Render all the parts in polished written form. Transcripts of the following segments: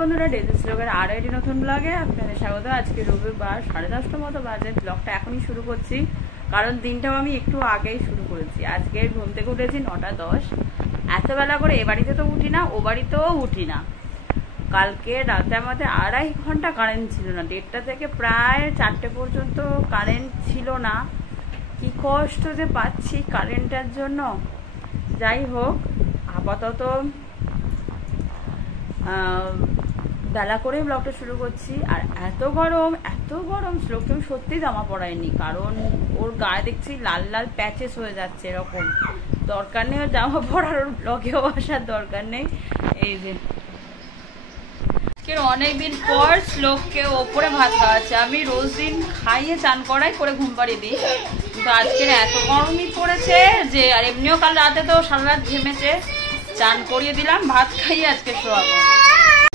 বন্ধুরা, ডেলি শ্লোকের আরো একটি নতুন ব্লগে আপনাদের স্বাগত। আজকে রবিবার 10:30 মতো বাজে। ব্লগটা এখনই শুরু করছি, কারণ দিনটাও আমি একটু আগেই শুরু করেছি। আজকে ঘুম থেকে উঠেছি 9:10। এত বেলা করে এ বাড়িতে তো উঠি না, ও বাড়িতেও উঠি না। কালকে রাতে আমাদের 2.5 ঘন্টা কারেন্ট ছিল না। 1:30 থেকে প্রায় 4টে পর্যন্ত কারেন্ট ছিল না। কি কষ্ট যে পাচ্ছি কারেন্টের জন্য। যাই হোক, আপাতত বেলা করে ব্লগটা শুরু করছি। আর এত গরম শ্লোককে আমি সত্যিই জামা পরাইনি, কারণ ওর গায়ে দেখছি লাল লাল প্যাচেস হয়ে যাচ্ছে। এরকম দরকার নেই ওর জামা পরার, ওর ব্লগেও আসার দরকার নেই। এই যে অনেকদিন পর শ্লোককে ওপরে ভাত খাওয়াচ্ছে। আমি রোজ দিন খাইয়ে চান করাই করে ঘুম পাড়িয়ে দিই, কিন্তু আজকের এত গরমই পড়েছে যে, আর এমনিও কাল রাতে তো সারা রাত ঘেমেছে, চান করিয়ে দিলাম, ভাত খাইয়ে আজকে শোয়াবো।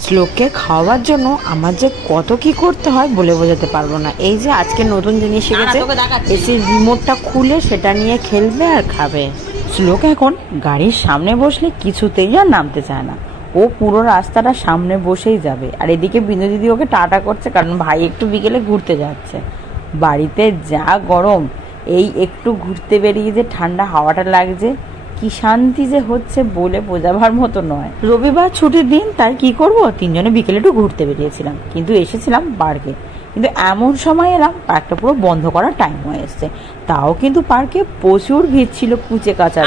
শ্লোককে খাওয়ার জন্য আমার যে কত কি করতে হয় বলে বোঝাতে পারবো না। এই যে আজকে নতুন জিনিস শিখেছে, এসির রিমোটটা খুলে সেটা নিয়ে খেলবে আর খাবে। শ্লোক এখন গাড়ির সামনে বসলে কিছুতেই আর নামতে চায় না। ও পুরো রাস্তাটা সামনে বসেই যাবে। আর এদিকে বিন্দু দিদি ওকে টাটা করছে, কারণ ভাই একটু বিকেলে ঘুরতে যাচ্ছে। বাড়িতে যা গরম, এই একটু ঘুরতে বেরিয়ে যে ঠান্ডা হাওয়াটা লাগছে, কি শান্তি যে হচ্ছে বলে বোঝাবার মতো নয়। রবিবার ছুটির দিন, তাই কি করব, তিনজনে বিকেলে একটু ঘুরতে বেরিয়েছিলাম, কিন্তু এসেছিলাম পার্কে। কিন্তু এমন সময় এলাম পার্কটা পুরো বন্ধ করার টাইম হয়ে এসছে। তাও কিন্তু পার্কে প্রচুর ভিড় ছিল কুচে কাঁচা।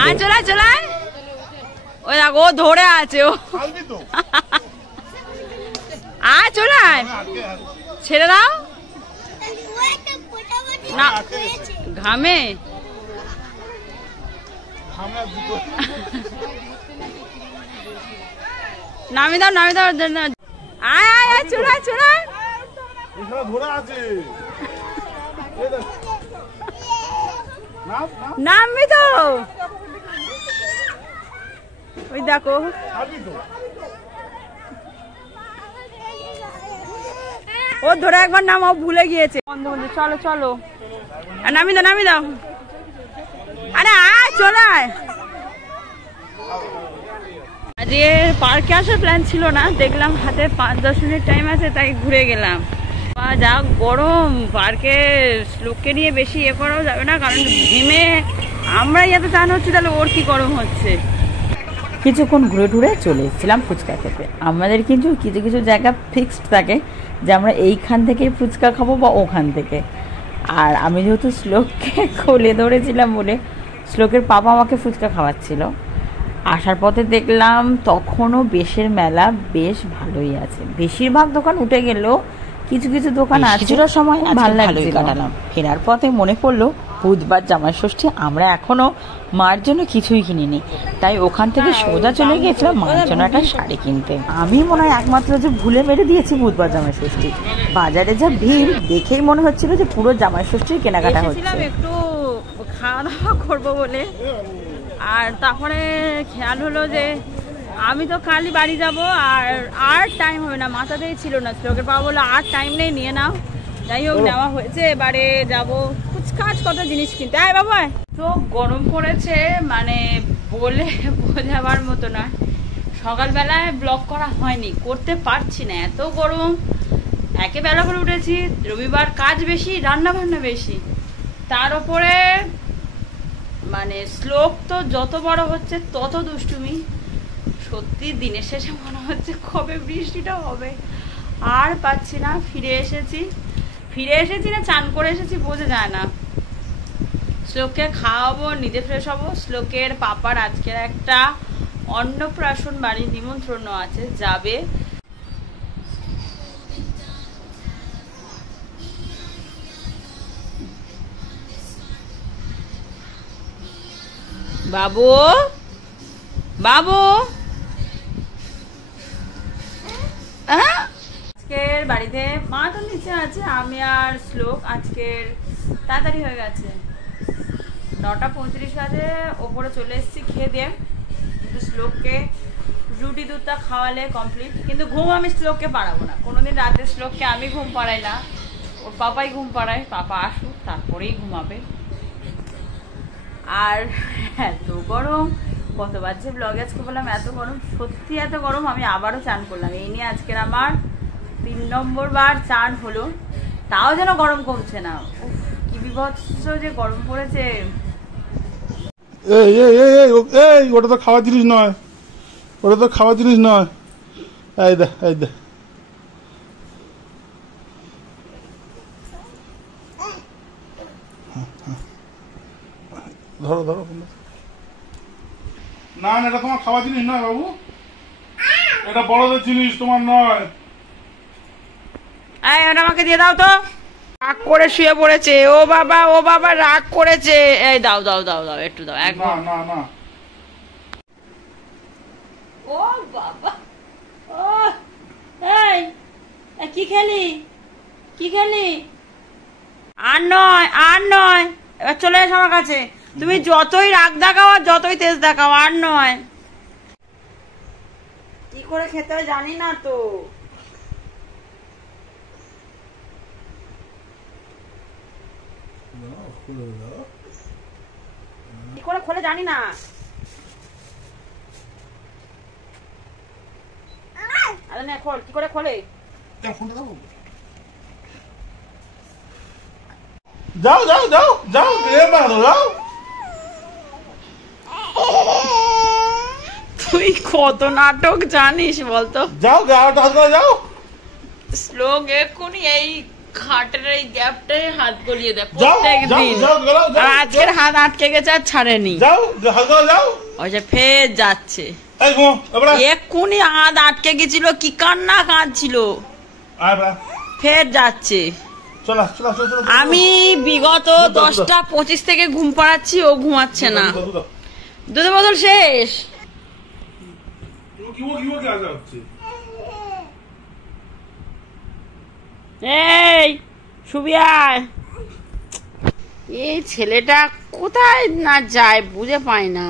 ওই দেখো, ও ধরে আছে, ও চলে ছেড়ে দাও না, ঘামে নামি দাও আয় চলে নামবি তো। ওই দেখো, ও ধরে একবার নামাও, ভুলে গিয়েছে। চলো নামি দাও। আরে চলে আয়। আজকে পার্কে আসার প্ল্যান ছিল না, দেখলাম হাতে 5-10 মিনিট টাইম আছে, তাই ঘুরে গেলাম। যা গরম, পার্কে লোককে নিয়ে বেশি করাও যাবে না, কারণ ঘেমে আমরাই এত টান হচ্ছে, তাহলে ওর কি গরম হচ্ছে। কিছুক্ষণ ঘুরে টুরে চলে এসেছিলাম ফুচকা খেতে। আমাদের কিন্তু কিছু কিছু জায়গা ফিক্সড থাকে যে আমরা এইখান থেকে ফুচকা খাবো বা ওখান থেকে। আর আমি যেহেতু শ্লোককে কোলে ধরেছিলাম বলে শ্লোকের পাপা আমাকে ফুচকা খাওয়াচ্ছিল। আসার পথে দেখলাম তখনও বেশের মেলা বেশ ভালোই আছে। বেশিরভাগ দোকান উঠে গেলেও কিছু কিছু দোকান আছে। কিছুটা সময় ভালো লাগছে কাটালাম। ফেরার পথে মনে পড়লো বুধবার জামাই ষষ্ঠী, আমরা এখনো মার জন্য কিছুই কিনিনি, তাই ওখান থেকে সোজা চলে গিয়েছিলাম মার জন্য একটা শাড়ি কিনতে। আমি মনে হয় একমাত্র যে ভুলে মেরে দিয়েছি বুধবার জামাই ষষ্ঠী। বাজারে যা ভিড় দেখেই মনে হচ্ছিল যে পুরো জামাই ষষ্ঠীর কেনাকাটা হচ্ছে। একটু খাওয়া দাওয়া করবো বলে, আর তারপরে খেয়াল হলো যে আমি তো কালই বাড়ি যাব, আর টাইম হবে না, মাথাতেই ছিল না। শ্লোকের বাবা বললো আর টাইম নেই, নিয়ে নাও। যাই হোক, নেওয়া হয়েছে। এবারে যাবো কুচকাচ কত জিনিস কিনতে। আয় বাবা, তো গরম পড়েছে, মানে বলে বোঝাবার মতো না। সকালবেলায় ব্লগ করা হয়নি, করতে পারছি না, এত গরম। একে বেলা করে উঠেছি, রবিবার কাজ বেশি, রান্না বান্না বেশি, তার উপরে মানে শ্লোক তো যত বড় হচ্ছে তত দুষ্টুমি। সত্যি দিনের শেষে মনে হচ্ছে কবে বৃষ্টিটা হবে। আর পাচ্ছি না। ফিরে এসেছি না চান করে এসেছি বোঝা যায় না। শ্লোককে খাওয়াবো, নিজে ফ্রেশ হবো। শ্লোকের পাপার আজকের একটা অন্নপ্রাশন বাড়ির নিমন্ত্রণ আছে, যাবে। বাবু আজকের বাড়িতে মা তো নিচে আছে, আমি আর শ্লোক আজকের তাড়াতাড়ি হয়ে গেছে। 9:35 বাজে ওপরে চলে এসেছি খেয়ে দিয়ে। কিন্তু শ্লোককে রুটি দুধটা খাওয়ালে কমপ্লিট। কিন্তু ঘুম আমি শ্লোককে পাড়াবো না কোনোদিন। রাতে শ্লোককে আমি ঘুম পাড়াই না, ওর পাপাই ঘুম পাড়ায়। পাপা আসুক তারপরেই ঘুমাবে। আর এত গরম, কত বাজছে ব্লগে আজকে বললাম এত গরম, সত্যি এত গরম। আমি আবারও চান করলাম, এই নিয়ে আজকের আমার 3 নম্বর বার চান হলো, তাও যেন গরম কমছে না। উফ, কি বিভৎস যে গরম পড়েছে। এই এই এই এই এই ওটা তো খাওয়ার জিনিস নয়, ওটা তো খাওয়ার জিনিস নয়। এই দে এই দে, ধরো ধরো। না না, এটা তোমার খাওয়ার জিনিস নয় বাবু, এটা বড়দের জিনিস, তোমার নয়। এই ওটা আমাকে দিয়ে দাও তো। রাগ করে শুয়ে পড়েছে, ও বাবা রাগ করেছে। এই দাও দাও দাও দাও, একটু দাও, না একবার। না না, ও বাবা, ও এই কি খেলি, কি খেলি? আর নয়, এবার চলে এসো আমার কাছে। তুমি যতই রাগ দেখাও আর যতই তেজ দেখাও, আর নয়। কি করে খেতে হয় জানি না তো। কি করে খোলে জানি না। আরে না, খোল, কি করে খোলে? যাও যাও যাও যাও, যাও। তুই কত নাটক জানিস বলতো। যাও যাও, শ্লোক এক্ষুনি এই খাটের এই গ্যাপটায় হাত গলিয়ে দেয় যাও প্রত্যেক যাও দিন। যাও আর আজকের হাত আটকে গেছে আর ছাড়েনি। যাও যাও। ওই যে ফের যাচ্ছে। এই গো এবড়া, এক্ষুনি হাত আটকে গেছিল, কি কান্না কাঁদছিল, এবড়া ফের যাচ্ছে। চলো চলো চলো। আমি বিগত 10টা 25 থেকে ঘুম পাড়াচ্ছি, ও ঘুমাচ্ছে না। দুধের বোতল শেষ। কি আসা হচ্ছে? এই সুবিয়ায়, এই ছেলেটা কোথায় না যায় বুঝে পাই না।